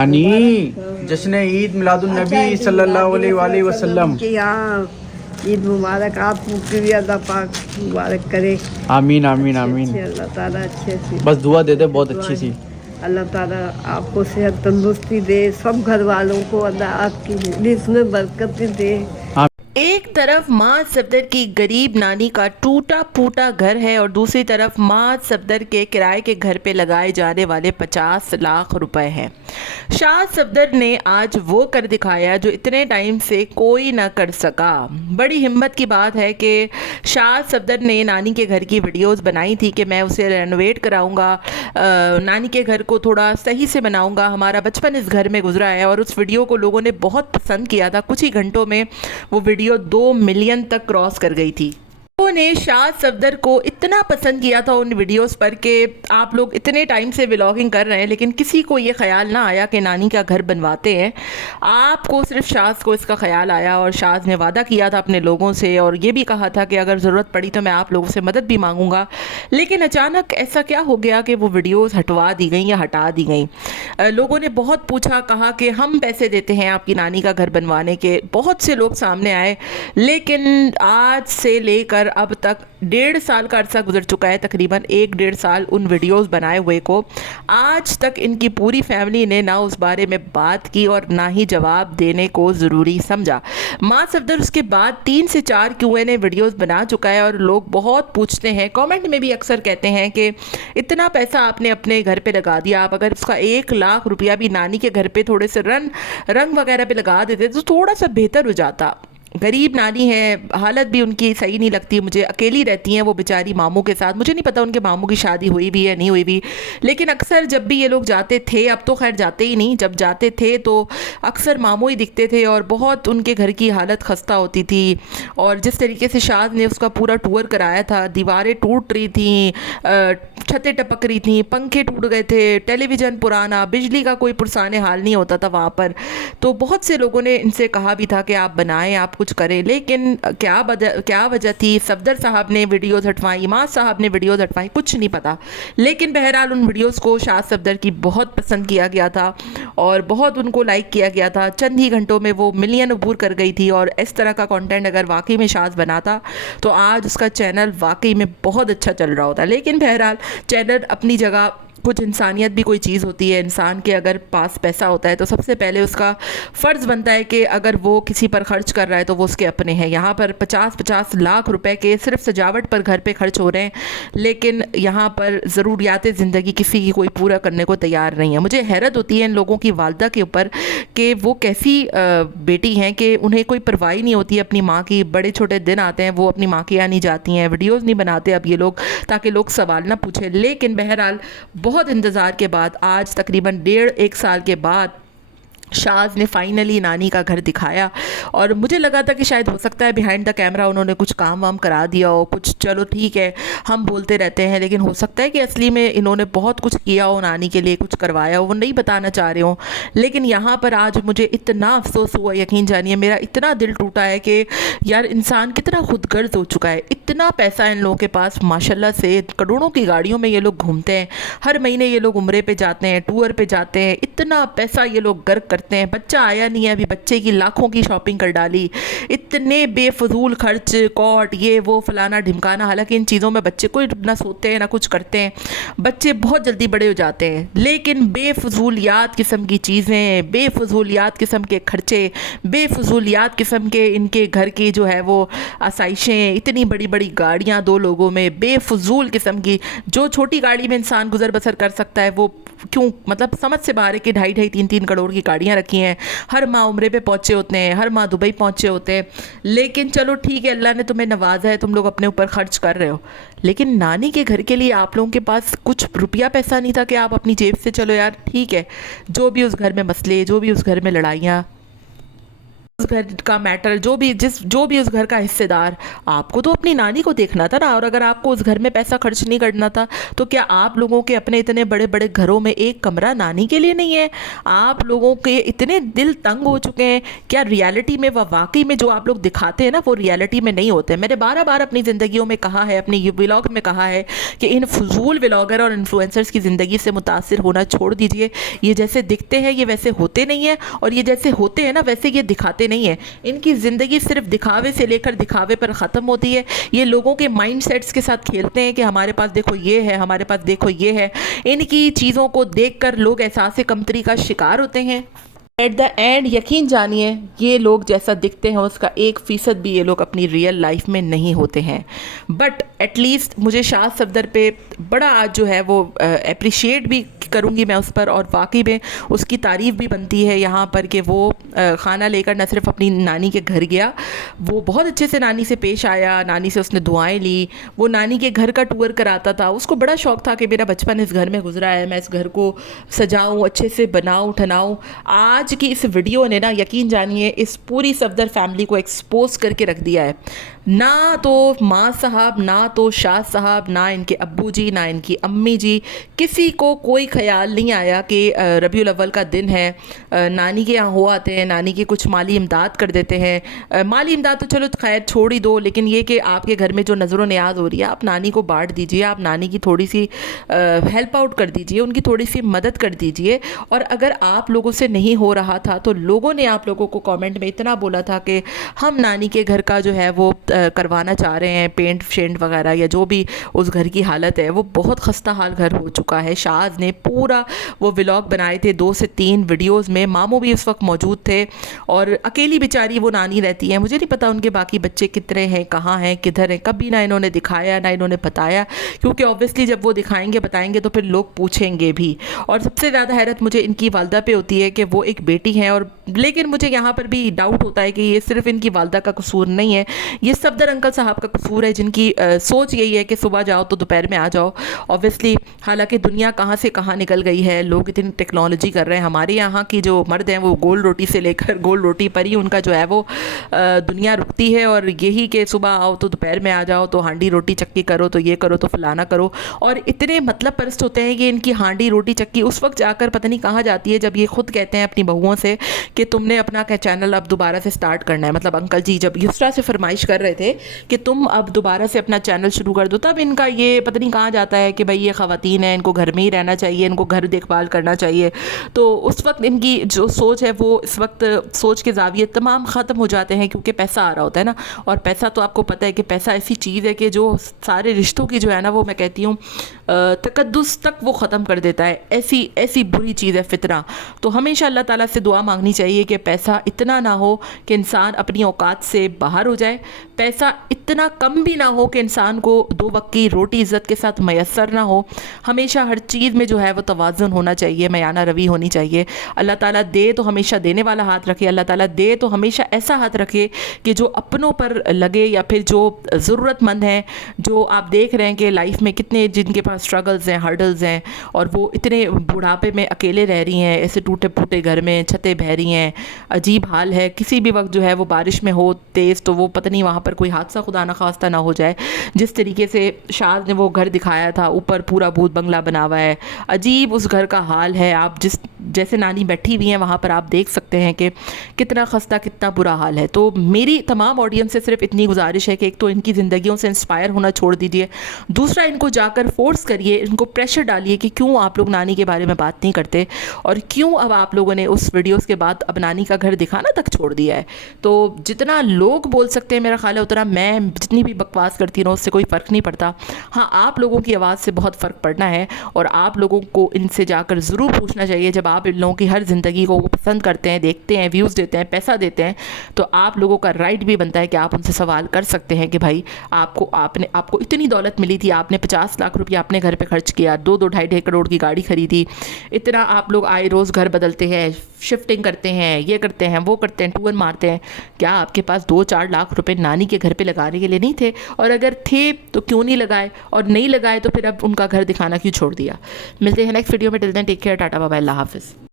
यानी जश्न ईद मिलादुन नबी सल्लल्लाहु अलैहि वसल्लम कि यहाँ ईद मुबारक आपको भी अल्लाह पाक मुबारक करे। आमीन आमीन आमीन। अच्छे अल्लाह ताला अच्छे से बस दुआ दे दे बहुत अच्छी सी। अल्लाह ताला आपको सेहत तंदुरुस्ती दे, सब घर वालों को अल्लाह आपकी रिज़्क़ में बरकत दे। एक तरफ माँ सफदर की गरीब नानी का टूटा फूटा घर है और दूसरी तरफ माँ सफदर के किराए के घर पे लगाए जाने वाले 50 लाख रुपए हैं। शाह सफदर ने आज वो कर दिखाया जो इतने टाइम से कोई ना कर सका। बड़ी हिम्मत की बात है कि शाह सफदर ने नानी के घर की वीडियोस बनाई थी कि मैं उसे रेनोवेट कराऊंगा, नानी के घर को थोड़ा सही से बनाऊंगा, हमारा बचपन इस घर में गुजरा है। और उस वीडियो को लोगों ने बहुत पसंद किया था। कुछ ही घंटों में वो वीडियो 2 मिलियन तक क्रॉस कर गई थी। लोगों ने शाह सफदर को इतना पसंद किया था उन वीडियोस पर कि आप लोग इतने टाइम से व्लॉगिंग कर रहे हैं लेकिन किसी को ये ख्याल ना आया कि नानी का घर बनवाते हैं। आपको सिर्फ शाज को इसका ख्याल आया और शाज ने वादा किया था अपने लोगों से और ये भी कहा था कि अगर ज़रूरत पड़ी तो मैं आप लोगों से मदद भी मांगूंगा। लेकिन अचानक ऐसा क्या हो गया कि वो वीडियोज़ हटवा दी गई या हटा दी गई। लोगों ने बहुत पूछा, कहा कि हम पैसे देते हैं आपकी नानी का घर बनवाने के। बहुत से लोग सामने आए लेकिन आज से लेकर अब तक 1.5 साल का अरसा गुजर चुका है, तकरीबन 1-1.5 साल उन वीडियोस बनाए हुए को। आज तक इनकी पूरी फैमिली ने ना उस बारे में बात की और ना ही जवाब देने को ज़रूरी समझा। माँ सफदर उसके बाद 3 से 4 Q&A वीडियोस बना चुका है और लोग बहुत पूछते हैं, कमेंट में भी अक्सर कहते हैं कि इतना पैसा आपने अपने घर पे लगा दिया, आप अगर उसका 1 लाख रुपया भी नानी के घर पे थोड़े से रंग वगैरह पे लगा देते तो थोड़ा सा बेहतर हो जाता। गरीब नानी है, हालत भी उनकी सही नहीं लगती मुझे, अकेली रहती हैं वो बेचारी मामू के साथ। मुझे नहीं पता उनके मामू की शादी हुई भी है नहीं हुई भी, लेकिन अक्सर जब भी ये लोग जाते थे, अब तो खैर जाते ही नहीं, जब जाते थे तो अक्सर मामू ही दिखते थे और बहुत उनके घर की हालत खस्ता होती थी। और जिस तरीके से शाद ने उसका पूरा टूर कराया था, दीवारें टूट रही थी, छतें टपक रही थी, पंखे टूट गए थे, टेलीविज़न पुराना, बिजली का कोई पुरसाने हाल नहीं होता था वहाँ पर। तो बहुत से लोगों ने इनसे कहा भी था कि आप बनाएं, आप कुछ करें, लेकिन क्या वजह थी। सफदर साहब ने वीडियोस हटवाई, माँ साहब ने वीडियोस हटवाई, कुछ नहीं पता। लेकिन बहरहाल उन वीडियोस को शाह सफदर की बहुत पसंद किया गया था और बहुत उनको लाइक किया गया था। चंद ही घंटों में वो मिलियन अबूर कर गई थी। और इस तरह का कंटेंट अगर वाकई में शाज बनाता तो आज उसका चैनल वाकई में बहुत अच्छा चल रहा होता। लेकिन बहरहाल चैनल अपनी जगह, कुछ इंसानियत भी कोई चीज़ होती है। इंसान के अगर पास पैसा होता है तो सबसे पहले उसका फ़र्ज़ बनता है कि अगर वो किसी पर ख़र्च कर रहा है तो वो उसके अपने हैं। यहाँ पर 50-50 लाख रुपए के सिर्फ सजावट पर घर पे खर्च हो रहे हैं, लेकिन यहाँ पर ज़रूरियात ज़िंदगी किसी की कोई पूरा करने को तैयार नहीं है। मुझे हैरत होती है इन लोगों की वालदा के ऊपर कि वो कैसी बेटी हैं कि उन्हें कोई परवाह नहीं होती है अपनी माँ की। बड़े छोटे दिन आते हैं वो अपनी माँ के यहाँ नहीं जाती हैं, वीडियोज़ नहीं बनाते अब ये लोग ताकि लोग सवाल ना पूछें। लेकिन बहरहाल बहुत इंतज़ार के बाद आज तकरीबन 1.5 साल के बाद शाज ने फाइनली नानी का घर दिखाया। और मुझे लगा था कि शायद हो सकता है बिहाइंड द कैमरा उन्होंने कुछ काम वाम करा दिया हो, कुछ चलो ठीक है हम बोलते रहते हैं, लेकिन हो सकता है कि असली में इन्होंने बहुत कुछ किया हो नानी के लिए, कुछ करवाया हो, वो नहीं बताना चाह रहे हो। लेकिन यहाँ पर आज मुझे इतना अफसोस हुआ, यकीन जानिए मेरा इतना दिल टूटा है कि यार इंसान कितना खुदगर्ज हो चुका है। इतना पैसा इन लोगों के पास माशाल्लाह से, करोड़ों की गाड़ियों में ये लोग घूमते हैं, हर महीने ये लोग उम्रे पे जाते हैं, टूर पे जाते हैं, इतना पैसा ये लोग गर्क करते हैं। बच्चा आया नहीं है अभी, बच्चे की लाखों की शॉपिंग कर डाली, इतने बेफजूल खर्च, कॉट, ये वो फलाना ढिमकाना। हालांकि इन चीज़ों में बच्चे कोई ना सोते हैं ना कुछ करते हैं, बच्चे बहुत जल्दी बड़े हो जाते हैं। लेकिन बेफजूलियात किस्म की चीज़ें, बेफजूलियात किस्म के खर्चे, बेफजूलियात किस्म के इनके घर की जो है वो आसाइशें, इतनी बड़ी बड़ी गाड़ियाँ 2 लोगों में, बेफजूल किस्म की। जो छोटी गाड़ी में इंसान गुजर बसर कर सकता है वो क्यों, मतलब समझ से बाहर है कि 2.5-3 करोड़ की गाड़ियाँ रखी हैं। हर माह उम्रे पे पहुँचे होते हैं, हर माह दुबई पहुँचे होते हैं। लेकिन चलो ठीक है, अल्लाह ने तुम्हें नवाजा है, तुम लोग अपने ऊपर खर्च कर रहे हो। लेकिन नानी के घर के लिए आप लोगों के पास कुछ रुपया पैसा नहीं था कि आप अपनी जेब से, चलो यार ठीक है, जो भी उस घर में मसले, जो भी उस घर में लड़ाइयाँ, उस घर का मैटर, जो भी उस घर का हिस्सेदार, आपको तो अपनी नानी को देखना था ना। और अगर आपको उस घर में पैसा खर्च नहीं करना था तो क्या आप लोगों के अपने इतने बड़े बड़े घरों में एक कमरा नानी के लिए नहीं है? आप लोगों के इतने दिल तंग हो चुके हैं, क्या रियलिटी में वाकई में जो आप लोग दिखाते हैं ना वो रियलिटी में नहीं होते? मैंने बार बार अपनी ज़िंदगियों में कहा है, अपनी व्लॉग में कहा है कि इन फजूल व्लॉगर और इन्फ्लुएंसर्स की ज़िंदगी से मुतासिर होना छोड़ दीजिए। ये जैसे दिखते हैं ये वैसे होते नहीं हैं, और ये जैसे होते हैं ना वैसे ये दिखाते नहीं है। इनकी ज़िंदगी सिर्फ दिखावे से लेकर दिखावे पर ख़त्म होती है। ये लोगों के माइंड सेट्स के साथ खेलते हैं कि हमारे पास देखो ये है, हमारे पास देखो ये है। इनकी चीज़ों को देखकर लोग एहसास कमतरी का शिकार होते हैं। एट द एंड यकीन जानिए, ये लोग जैसा दिखते हैं उसका 1% भी ये लोग अपनी रियल लाइफ में नहीं होते हैं। बट एटलीस्ट मुझे शाद सफदर पे बड़ा आज जो है वो अप्रिशिएट भी करूँगी मैं उस पर, और वाकई में उसकी तारीफ़ भी बनती है यहाँ पर कि वो खाना लेकर न सिर्फ अपनी नानी के घर गया, वो बहुत अच्छे से नानी से पेश आया, नानी से उसने दुआएं ली, वो नानी के घर का टूर कराता था। उसको बड़ा शौक़ था कि मेरा बचपन इस घर में गुजरा है, मैं इस घर को सजाऊँ, अच्छे से बनाऊँ ठनाऊँ। आज की इस वीडियो ने ना यकीन जानिए इस पूरी सफदर फैमिली को एक्सपोज करके रख दिया है। ना तो माँ साहब, ना तो शाह साहब, ना इनके अब्बू जी, ना इनकी अम्मी जी, किसी को कोई ख्याल नहीं आया कि रबीउल अव्वल का दिन है, नानी के यहाँ हो आते हैं, नानी की कुछ माली इमदाद कर देते हैं। माली इमदाद तो चलो खैर छोड़ ही दो, लेकिन ये कि आपके घर में जो नज़र न्याज हो रही है, आप नानी को बांट दीजिए, आप नानी की थोड़ी सी हेल्प आउट कर दीजिए, उनकी थोड़ी सी मदद कर दीजिए। और अगर आप लोगों से नहीं हो रहा था तो लोगों ने आप लोगों को कमेंट में इतना बोला था कि हम नानी के घर का जो है वो करवाना चाह रहे हैं, पेंट शेंट वगैरह, या जो भी उस घर की हालत है वो बहुत खस्ता हाल घर हो चुका है। शाज ने पूरा वो व्लॉग बनाए थे 2 से 3 वीडियोस में, मामू भी उस वक्त मौजूद थे, और अकेली बेचारी वो नानी रहती है। मुझे नहीं पता उनके बाकी बच्चे कितने हैं, कहाँ हैं, किधर हैं, कभी ना इन्होंने दिखाया ना इन्होंने बताया, क्योंकि ऑब्वियसली जब वो दिखाएंगे बताएंगे तो फिर लोग पूछेंगे भी। और सबसे ज़्यादा हैरत मुझे इनकी वालदा पे होती है कि वो एक बेटी हैं, और लेकिन मुझे यहाँ पर भी डाउट होता है कि ये सिर्फ इनकी वालदा का कसूर नहीं है, ये सफदर अंकल साहब का कसूर है, जिनकी सोच यही है कि सुबह जाओ तो दोपहर में आ जाओ। ऑब्वियसली हालांकि दुनिया कहाँ से कहाँ निकल गई है, लोग इतनी टेक्नोलॉजी कर रहे हैं। हमारे यहाँ की जो मर्द हैं वो गोल रोटी से लेकर गोल रोटी पर ही उनका जो है वो दुनिया रुकती है, और यही कि सुबह आओ तो दोपहर में आ जाओ, तो हांडी रोटी चक्की करो, तो ये करो, तो फलाना करो। और इतने मतलब परस्त होते हैं कि इनकी हांडी रोटी चक्की उस वक्त जाकर पता नहीं कहाँ जाती है जब ये खुद कहते हैं अपनी बहुओं से कि तुमने अपना चैनल अब दोबारा से स्टार्ट करना है। मतलब अंकल जी जब युसरा से फरमाइश कर रहे थे कि तुम अब दोबारा से अपना चैनल शुरू कर दो, तब इनका ये पता नहीं कहाँ जाता है कि भाई ये ख़वातीन है, इनको घर में ही रहना चाहिए, इनको घर देखभाल करना चाहिए। तो उस वक्त इनकी जो सोच है वो इस वक्त सोच के ज़ाविये तमाम ख़त्म हो जाते हैं, क्योंकि पैसा आ रहा होता है ना। और पैसा तो आपको पता है कि पैसा ऐसी चीज़ है कि जो सारे रिश्तों की जो है ना वो मैं कहती हूँ तकद्दुस तक वो ख़त्म कर देता है। ऐसी बुरी चीज़ है फितरा। तो हमेशा अल्लाह ताला से दुआ मांगनी चाहिए कि पैसा इतना ना हो कि इंसान अपनी औकात से बाहर हो जाए, पैसा इतना कम भी ना हो कि इंसान को 2 वक्त की रोटी इज़्ज़त के साथ मैसर ना हो। हमेशा हर चीज़ में जो है वो तवाज़ुन होना चाहिए, मयाना रवी होनी चाहिए। अल्लाह ताला दे तो हमेशा देने वाला हाथ रखे, अल्लाह ताला दे तो हमेशा ऐसा हाथ रखे कि जो अपनों पर लगे, या फिर जो ज़रूरतमंद हैं, जो आप देख रहे हैं कि लाइफ में कितने जिनके पास स्ट्रगल्स हैं, हर्डल्स हैं, और वो इतने बुढ़ापे में अकेले रह रही हैं, ऐसे टूटे फूटे घर में, छतें बह रही हैं, अजीब हाल है। किसी भी वक्त जो है वो बारिश में हो तेज़ तो वो पता नहीं वहाँ पर कोई हादसा खुदा ना खास्ता ना हो जाए। जिस तरीके से शाद ने वो घर दिखाया था, ऊपर पूरा भूत बंगला बना हुआ है, अजीब उस घर का हाल है। आप जैसे नानी बैठी हुई हैं वहाँ पर आप देख सकते हैं कि कितना खस्ता, कितना बुरा हाल है। तो मेरी तमाम ऑडियंस से सिर्फ इतनी गुजारिश है कि एक तो इनकी ज़िंदगियों से इंस्पायर होना छोड़ दीजिए, दूसरा इनको जाकर फोर्स करिए, इनको प्रेशर डालिए कि क्यों आप लोग नानी के बारे में बात नहीं करते, और क्यों अब आप लोगों ने उस वीडियोस के बाद अब नानी का घर दिखाना तक छोड़ दिया है। तो जितना लोग बोल सकते हैं मेरा ख्याल है उतना मैं जितनी भी बकवास करती रहूँ उससे कोई फ़र्क नहीं पड़ता। हाँ, आप लोगों की आवाज़ से बहुत फ़र्क पड़ना है, और आप लोगों को इनसे जाकर ज़रूर पूछना चाहिए। जब आप इन लोगों की हर ज़िंदगी को पसंद करते हैं, देखते हैं, व्यूज़ देते हैं, पैसा देते हैं, तो आप लोगों का राइट भी बनता है कि आप उनसे सवाल कर सकते हैं कि भाई आपको इतनी दौलत मिली थी, आपने 50 लाख रुपया अपने घर पे खर्च किया, 2-2 ढाई करोड़ की गाड़ी खरीदी, इतना आप लोग आए रोज़ घर बदलते हैं, शिफ्टिंग करते हैं, ये करते हैं, वो करते हैं, टूर मारते हैं, क्या आपके पास 2-4 लाख रुपए नानी के घर पे लगाने के लिए नहीं थे? और अगर थे तो क्यों नहीं लगाए, और नहीं लगाए तो फिर अब उनका घर दिखाना क्यों छोड़ दिया? मिलते हैं नेक्स्ट वीडियो में। Till then take care, tata bye bye, अल्लाह हाफिज़।